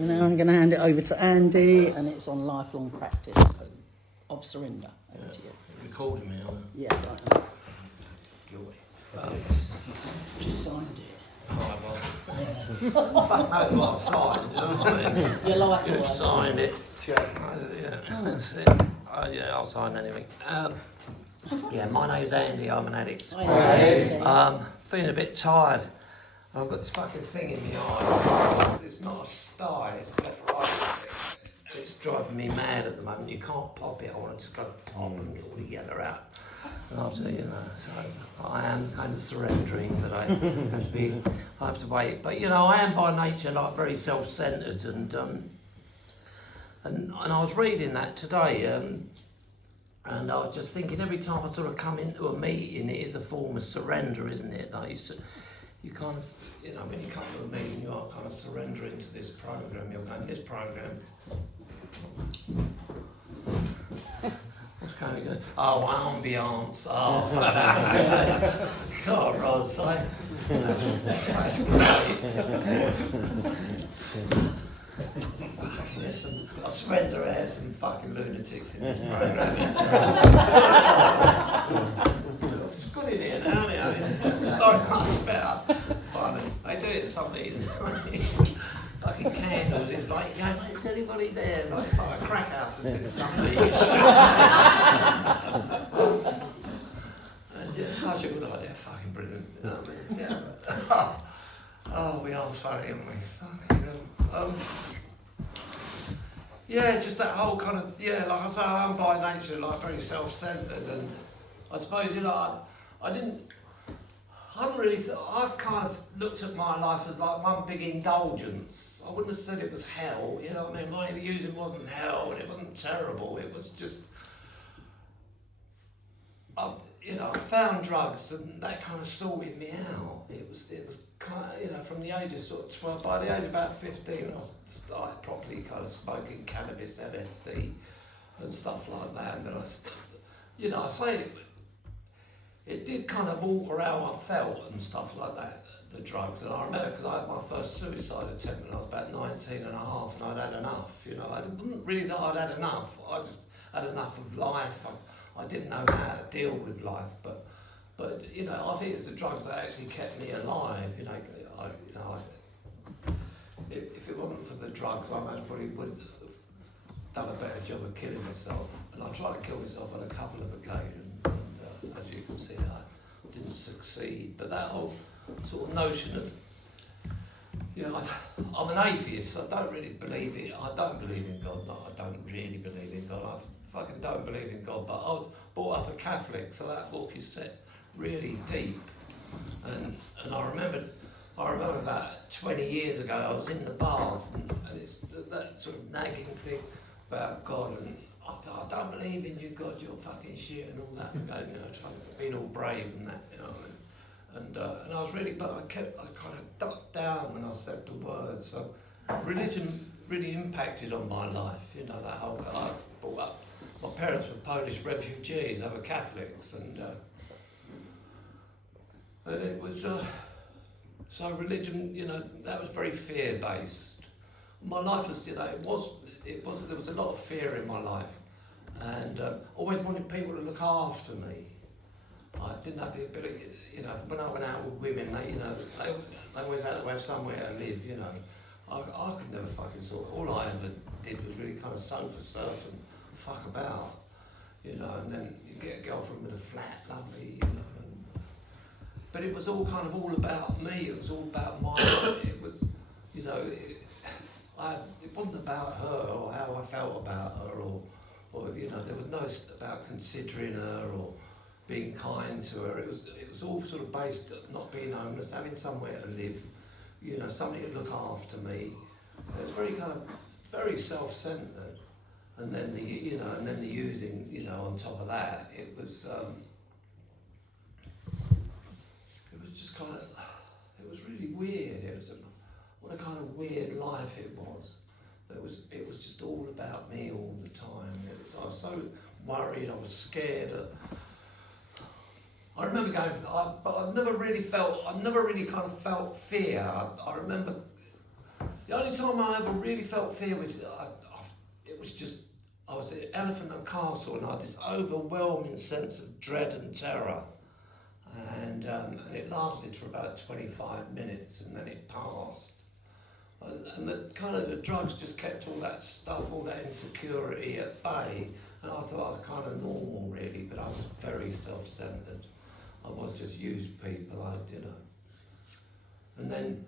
Now I'm going to hand it over to Andy, and it's on lifelong practice of surrender. Over to you. Recording me, aren't you? Yes, I am. Guilty. Just signed it. Fuck knows what I've signed, you know what I mean? Your life You've away. signed it. Yeah, that's it. Yeah, I'll sign anything. Yeah, my name's Andy, I'm an addict. Feeling a bit tired. I've got this fucking thing in my eye. It's not a sty, it's blepharitis. It's driving me mad at the moment. You can't pop it. I want to just go to the top and get all the yellow out. And after, so I am kind of surrendering, but I have to wait. But I am by nature like very self-centered, and I was reading that today, and I was just thinking every time I sort of come into a meeting, it is a form of surrender, isn't it? Like you kind of, when you come to a meeting, you are kind of surrendering to this program. You're going, this program. What's going on? Oh, ambiance. Oh, God, Ros, that's great. I surrender there's some fucking lunatics in this program. It's good in here now, sorry, much better. Funny. They do it some meetings. Fucking candles, it's like, is anybody there? Like, it's like a crack house and it's somebody. Such a good idea, fucking brilliant. You know what I mean? Yeah. Oh, we are funny, aren't we? Fucking yeah, just that whole kind of, like I say, I'm by nature like very self-centered, and I suppose, I've kind of looked at my life as like one big indulgence. I wouldn't have said it was hell, you know what I mean? My using wasn't hell, and it wasn't terrible, it was just, I found drugs, and that kind of sorted me out. It was kind of, from the age of sort of 12, by the age of about 15, I started properly kind of smoking cannabis, LSD, and stuff like that. And then I say it did kind of alter how I felt and stuff like that, the drugs. And I remember because I had my first suicide attempt when I was about 19 and a half, and I'd had enough. I didn't really think I'd had enough. I just had enough of life. I didn't know how to deal with life, but I think it's the drugs that actually kept me alive. If it wasn't for the drugs, I probably would have done a better job of killing myself. And I tried to kill myself on a couple of occasions, and as you can see, I didn't succeed. But that whole sort of notion of, I'm an atheist. I don't really believe it. I don't believe in God. No, I don't really believe in God. I fucking don't believe in God. But I was brought up a Catholic, so that book is set really deep. And I remember about 20 years ago, I was in the bath, and it's that sort of nagging thing about God, and I thought, I don't believe in you, God, you're fucking shit, and all that, and going, trying to be all brave and that, and I was really, but I kind of ducked down when I said the words. So religion really impacted on my life, that whole, I brought up, my parents were Polish refugees, they were Catholics, and it was, so religion, that was very fear-based. My life was, there was a lot of fear in my life, and always wanted people to look after me. I didn't have the ability, when I went out with women, they always had to have somewhere to live, I could never fucking all I ever did was really kind of sofa surf and fuck about, and then you get a girlfriend with a flat, lovely, but it was all kind of all about me. It was all about my. It was, it wasn't about her or how I felt about her, or there was no about considering her or being kind to her. It was all sort of based on not being homeless, having somewhere to live, somebody to look after me. It was very self-centered, and then the using, on top of that, it was. It was really weird. What a kind of weird life it was. It was just all about me all the time. I was so worried. I was scared. I remember going, but I've never really kind of felt fear. I remember The only time I ever really felt fear was, I was at Elephant and Castle and I had this overwhelming sense of dread and terror. And it lasted for about 25 minutes and then it passed. And the drugs just kept all that stuff, all that insecurity at bay. And I thought I was kind of normal really, but I was very self-centered. I was just used people, And then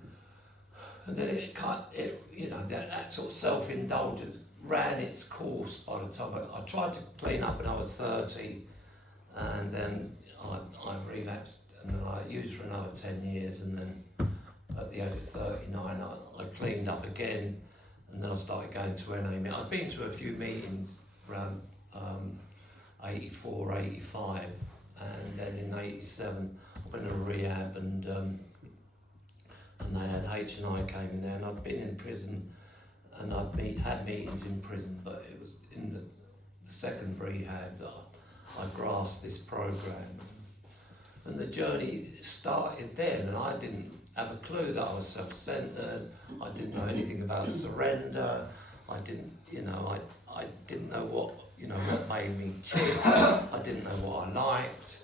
that sort of self-indulgence ran its course by the time I tried to clean up when I was 30, and then I relapsed, and then I used for another 10 years, and then at the age of 39 I cleaned up again, and then I started going to NA. I'd been to a few meetings around 84, 85, and then in 87 I went to rehab, and they had H&I came in there, and I'd been in prison, and I'd had meetings in prison, but it was in the second rehab that I grasped this program, and the journey started then, and I didn't have a clue that I was self-centered. I didn't know anything about surrender. I didn't know what made me tick. I didn't know what I liked.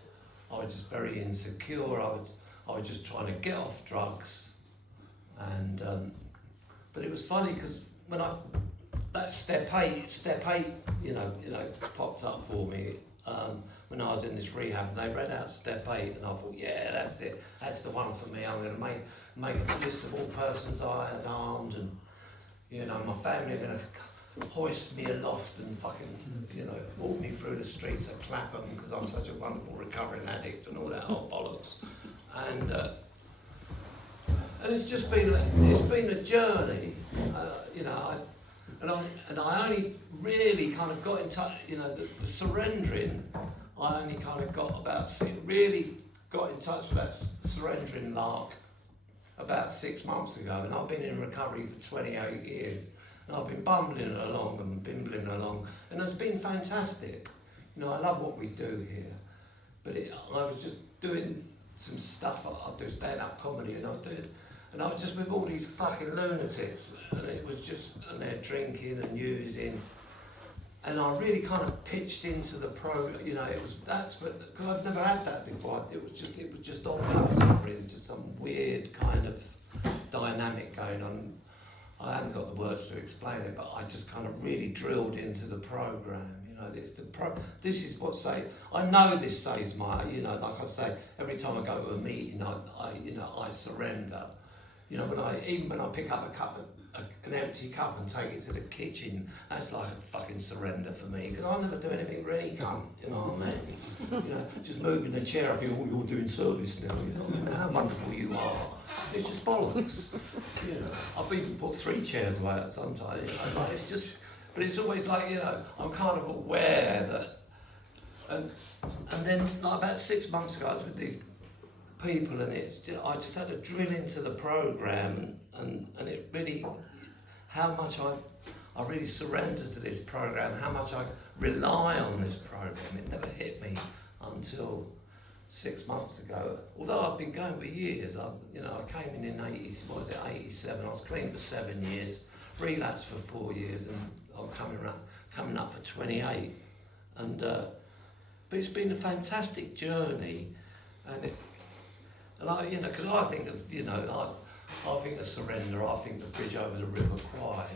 I was just very insecure. I was just trying to get off drugs, and but it was funny because when that step eight, popped up for me when I was in this rehab. And they read out step 8, and I thought, yeah, that's it. That's the one for me. I'm going to make a list of all persons I had harmed, and my family are going to hoist me aloft and fucking walk me through the streets of Clapham because I'm such a wonderful recovering addict and all that old bollocks. And it's just been a journey, and I only really kind of got in touch, the surrendering. I only kind of really got in touch with that surrendering lark about 6 months ago, and I've been in recovery for 28 years, and I've been bumbling along and bimbling along, and it's been fantastic. I love what we do here, but I was just doing some stuff. I do stand-up comedy, and I was just with all these fucking lunatics, and they're drinking and using, and I really kind of pitched into the because I've never had that before. It was just on me for some reason, just some weird kind of dynamic going on. I haven't got the words to explain it, but I just kind of really drilled into the program. This is what I know this saves my, like I say, every time I go to a meeting, I surrender. When I pick up an empty cup and take it to the kitchen, that's like a fucking surrender for me, because I never do anything really cunt, you know what I mean? Just moving the chair, I feel, you're doing service now, how wonderful you are. It's just bollocks. I've even put 3 chairs away at some time, but it's always like, I'm kind of aware that, and then like about 6 months ago I was with these people, and I just had to drill into the program, and it really, how much I really surrender to this program, how much I rely on this program. It never hit me until 6 months ago. Although I've been going for years, I came in 87. I was clean for 7 years, relapsed for 4 years, and I'm coming up for 28. And but it's been a fantastic journey, and because I think of, I think of surrender, I think the bridge over the River Kwai,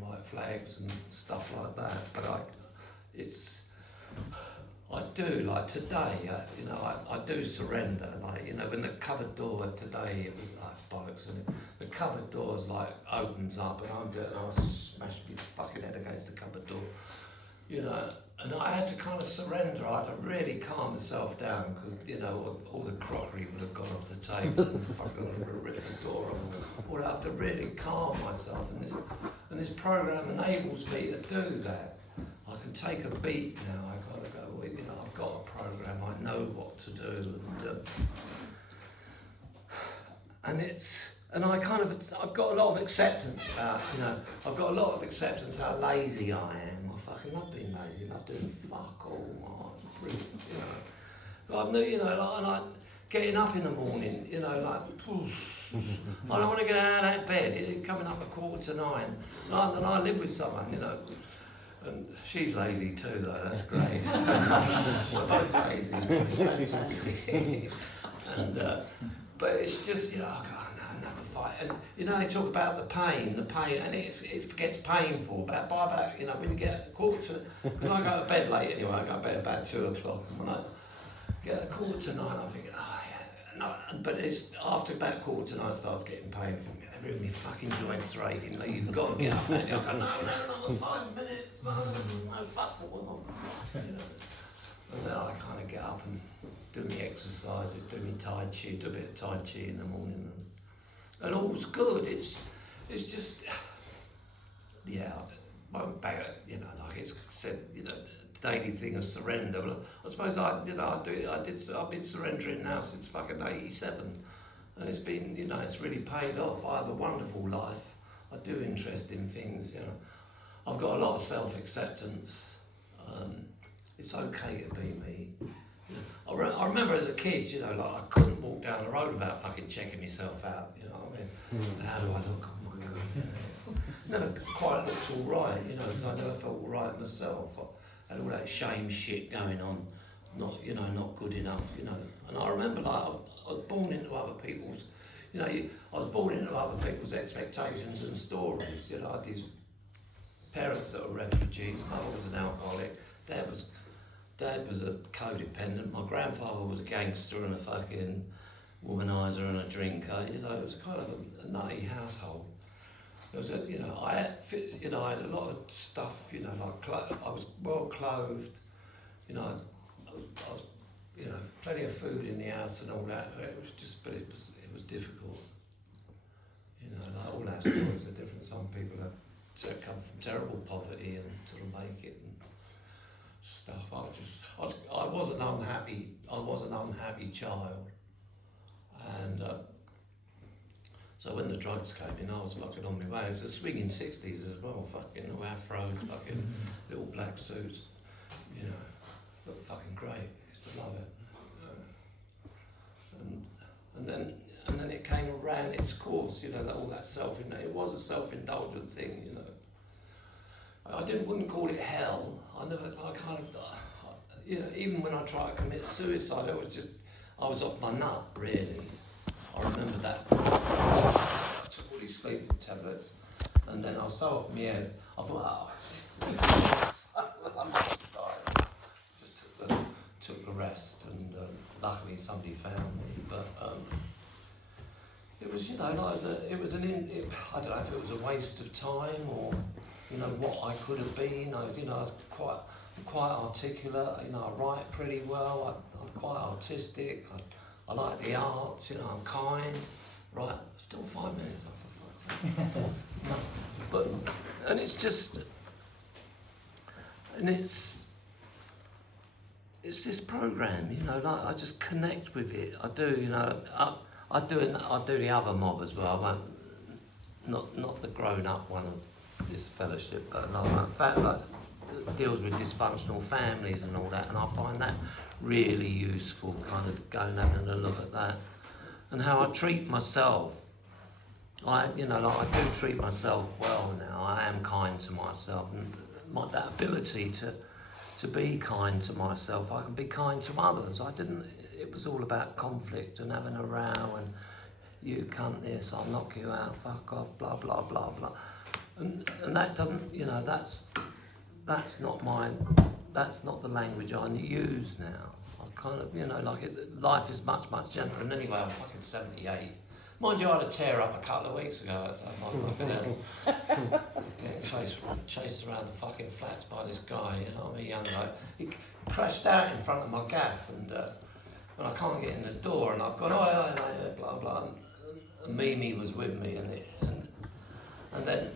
white flags and stuff like that. But I do, like today, I do surrender. When the cupboard door today, it was bollocks, and the cupboard door's opens up, and I smash my fucking head against the cupboard door, and I had to kind of surrender. I had to really calm myself down, because all the crockery would have gone off the table and fucking ripped the door off. Or I have to really calm myself, and this program enables me to do that. I can take a beat now. I kind of go, I've got a program. I know what to do, and I've got a lot of acceptance about, I've got a lot of acceptance how lazy I am. I fucking love being lazy. I love doing fuck all. But I'm, and I getting up in the morning, I don't want to get out of that bed. It's coming up 9:15. And I live with someone, you know. And she's lazy too, though. That's great. We're both lazy. It's fantastic. And but it's just, you know, oh God, no, another fight. And you know, they talk about the pain, and it gets painful. By about, you know, when you get because I go to bed late anyway. I go to bed about 2 o'clock, and when I get 9:15, I'm thinking, oh yeah, no. But it's after about 9:15, it starts getting painful. Every fucking joints rating, like you've got to get up and you go, no, another 5 minutes, no, fuck the woman. You know. And then I kind of get up and do my exercises, do my Tai Chi, do a bit of Tai Chi in the morning, and all's good. It's just, yeah, I won't bang it, you know, like it's said, you know, the daily thing of surrender. But I suppose I've been surrendering now since fucking 87. And it's been, you know, it's really paid off. I have a wonderful life. I do interesting things, you know. I've got a lot of self-acceptance. It's okay to be me. You know, I remember as a kid, you know, like I couldn't walk down the road without fucking checking myself out, you know what I mean? How do I look? Oh my God. You know. Never quite looked all right, you know, I never felt all right myself. I had all that shame shit going on, not good enough, you know. And I remember, like, I was born into other people's, you know, I was born into other people's expectations and stories. You know, I had these parents that were refugees. Mother was an alcoholic. Dad was a codependent. My grandfather was a gangster and a fucking womanizer and a drinker. You know, it was kind of a nutty household. There was I had a lot of stuff. You know, like I was well clothed. You know, I was you know, plenty of food in the house and all that. It was difficult. You know, like all our stories are different. Some people have come from terrible poverty and sort of make it and stuff. I was an unhappy child, and so when the drugs came in, I was fucking on my way. It's the swinging 60s as well. Fucking no afros, fucking little black suits. You know, looked fucking great. Love it. And then it came around its course, you know, all that it was a self-indulgent thing, you know. I wouldn't call it hell. You know, even when I tried to commit suicide, I was off my nut, really. I remember that. I took all these sleeping tablets, and then I was so off my head, I thought, I'm not dying. Took the rest, and luckily somebody found me. But it was, you know, like I don't know if it was a waste of time or, you know, what I could have been. I was quite articulate. You know, I write pretty well. I'm quite artistic. I like the arts. You know, I'm kind. Right, still 5 minutes. No, but it's this program, you know, like I just connect with it. I do, you know, I do the other mob as well. I won't, not the grown-up one of this fellowship, but like deals with dysfunctional families and all that, and I find that really useful, kind of going and having a look at that, and how I treat myself. I do treat myself well now. I am kind to myself, and that ability to be kind to myself, I can be kind to others. It was all about conflict and having a row and you cunt this, I'll knock you out, fuck off, blah, blah, blah, blah. And that doesn't, you know, that's not the language I use now. I kind of, you know, life is much, much gentler. And anyway, I'm fucking 78. Mind you, I had a tear up a couple of weeks ago, so getting chased around the fucking flats by this guy, you know, I'm a young guy. He crashed out in front of my gaff, and I can't get in the door, and I've gone, blah, blah, and Mimi was with me, and then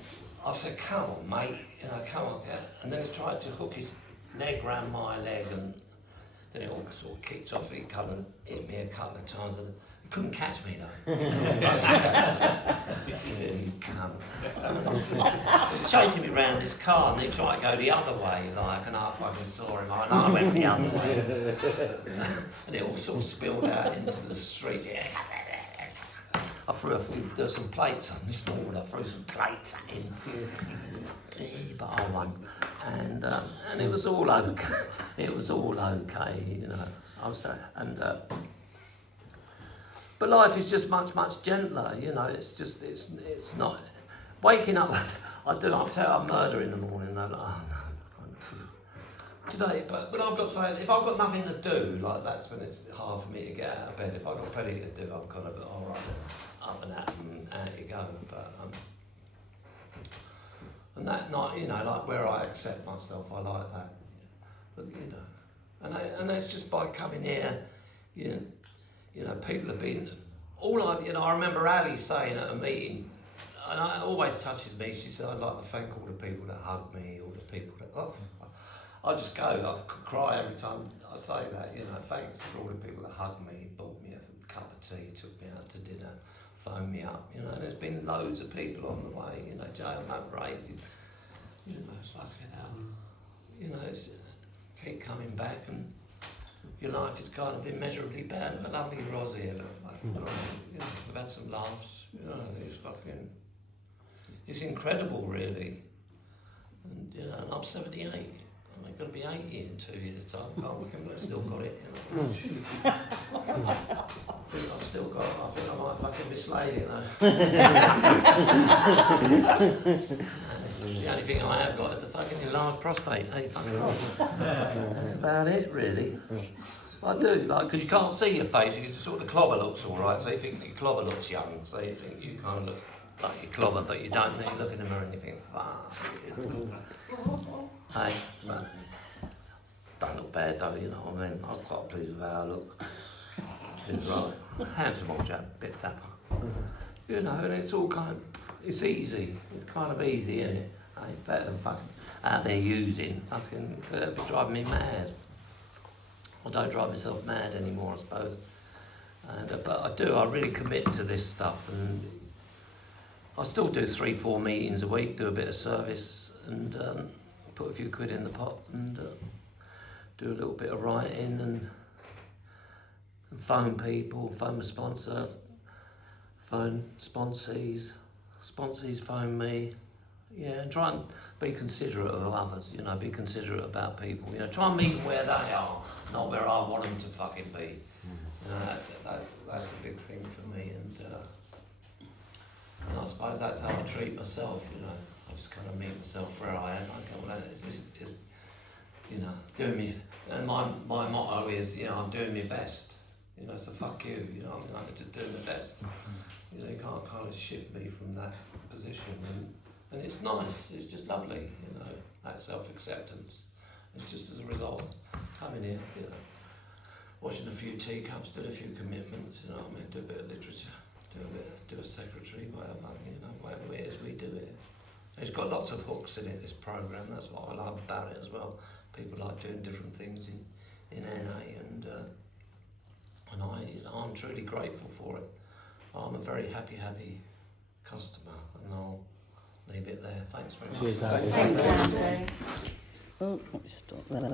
I said, come on, mate, you know, come on, and then he tried to hook his leg round my leg, and then it all sort of kicked off. He kind of hit me a couple of times, and he couldn't catch me though. He said, you cunt. He was chasing me around his car, and he tried to go the other way, like, and I fucking saw him, and I went the other way. And it all sort of spilled out into the street. I threw there's some plates on this morning. I threw some plates at him, but I won, and it was all okay. It was all okay, you know. I was but life is just much gentler, you know. It's not waking up. I'll tell you, I'm murder in the morning. And I'm like, oh no. Today, but I've got to say, if I've got nothing to do, like that's when it's hard for me to get out of bed. If I've got plenty to do, I'm kind of all right, up and at 'em and out you go. But and that night, you know, like where I accept myself, I like that. But you know, and that's just by coming here, you know, people have been I remember Ali saying at a meeting, and it always touches me. She said, "I'd like to thank all the people that hugged me, all the people that." I just go, I could cry every time I say that, you know, thanks for all the people that hugged me, bought me a cup of tea, took me out to dinner, phoned me up, you know, there's been loads of people on the way, you know, jail, no break, you know, fucking hell, you know, it's, keep coming back and your life is kind of immeasurably better. A lovely Roz here, like, you know, we've had some laughs, you know, it's incredible really, and you know, and I'm 78. I'm going to be 80 in 2 years' time. I've still got it. You know. I think I've still got it. I think I might fucking mislaid it though. The only thing I have got is a fucking enlarged prostate. Hey, fucking that's about it, really. I do, like, because you can't see your face. You sort of the clobber looks all right, so you think your clobber looks young. So you think you kind of look like your clobber, but you don't. Then you look in the mirror and you think, fuck. Hey, man. Don't look bad though, you know what I mean? I'm quite pleased with how I look. It's right. Handsome old chap, bit dapper. You know, and it's all kind of, it's easy. It's kind of easy, isn't it? Ain't better than fucking out there using. Fucking, it'd be driving me mad. I don't drive myself mad anymore, I suppose. And, but I really commit to this stuff, and I still do 3-4 meetings a week, do a bit of service, and put a few quid in the pot, and do a little bit of writing, and phone people, phone my sponsor, phone sponsees phone me, yeah, and try and be considerate of others, you know, be considerate about people, you know, try and meet them where they are, not where I want them to fucking be. You know, that's a big thing for me, and I suppose that's how I treat myself, you know. I just kind of meet myself where I am. I go, well, this is, you know, doing me, and my motto is, you know, I'm doing my best, you know, so fuck you, you know, I'm going to do my best. You know, you can't kind of shift me from that position, and it's nice, it's just lovely, you know, that self-acceptance. It's just as a result, coming here, you know, washing a few teacups, doing a few commitments, you know what I mean, do a bit of literature, do a secretary, whatever, you know, whatever it is we do it. It's got lots of hooks in it, this programme, that's what I love about it as well. People like doing different things in NA, and I'm truly grateful for it. I'm a very happy customer, and I'll leave it there. Thanks very much. Cheers, Andy. Thanks, Andy. Oh, let me stop there.